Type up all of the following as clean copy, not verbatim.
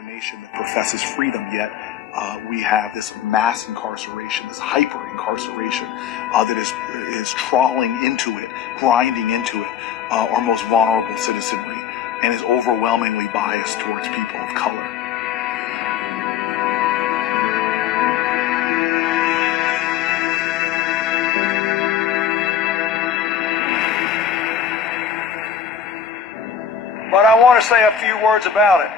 our nation that professes freedom, yet we have this mass incarceration, this hyper incarceration that is trawling into it, grinding into it, our most vulnerable citizenry, and is overwhelmingly biased towards people of color. But I want to say a few words about it,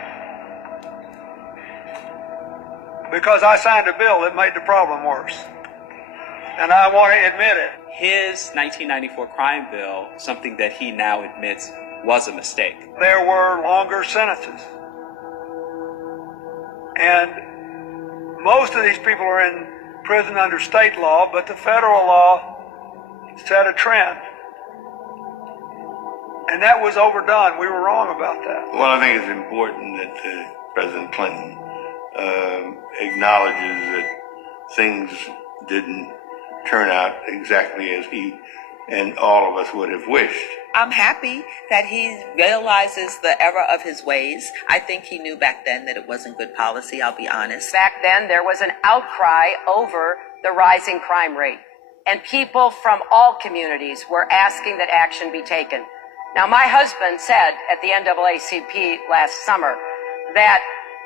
because I signed a bill that made the problem worse, and I want to admit it. His 1994 crime bill, something that he now admits was a mistake. There were longer sentences, and most of these people are in prison under state law, but the federal law set a trend. And that was overdone. We were wrong about that. Well, I think it's important that President Clinton acknowledges that things didn't turn out exactly as he and all of us would have wished. I'm happy that he realizes the error of his ways. I think he knew back then that it wasn't good policy, I'll be honest. Back then, there was an outcry over the rising crime rate, and people from all communities were asking that action be taken. Now, my husband said at the NAACP last summer that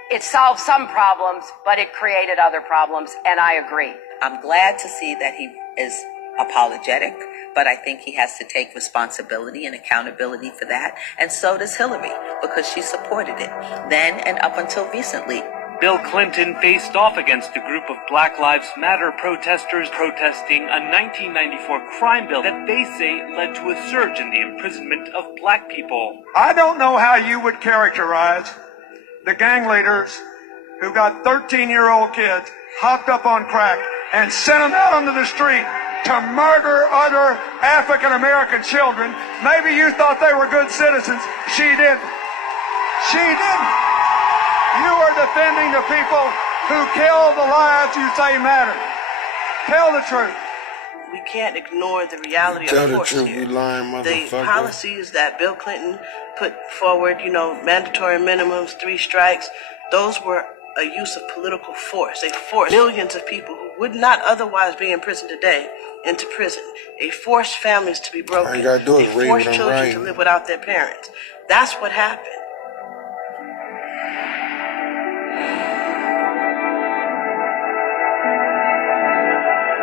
it solved some problems, but it created other problems, and I agree. I'm glad to see that he is apologetic, but I think he has to take responsibility and accountability for that, and so does Hillary, because she supported it then and up until recently. Bill Clinton faced off against a group of Black Lives Matter protesters protesting a 1994 crime bill that they say led to a surge in the imprisonment of black people. I don't know how you would characterize the gang leaders who got 13-year-old kids hopped up on crack and sent them out onto the street to murder other African-American children. Maybe you thought they were good citizens. She didn't. She didn't. You are defending the people who kill the lives you say matter. Tell the truth. We can't ignore the reality Tell of the force truth, here. you lying The motherfucker. policies that Bill Clinton put forward, mandatory minimums, 3 strikes, those were a use of political force. They forced millions of people who would not otherwise be in prison today into prison. They forced families to be broken. All you gotta do is They read forced what I'm children to writing. live without their parents. That's what happened.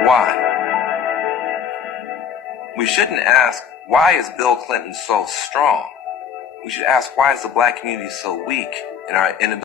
Why? We shouldn't ask, why is Bill Clinton so strong? We should ask, why is the black community so weak in our inability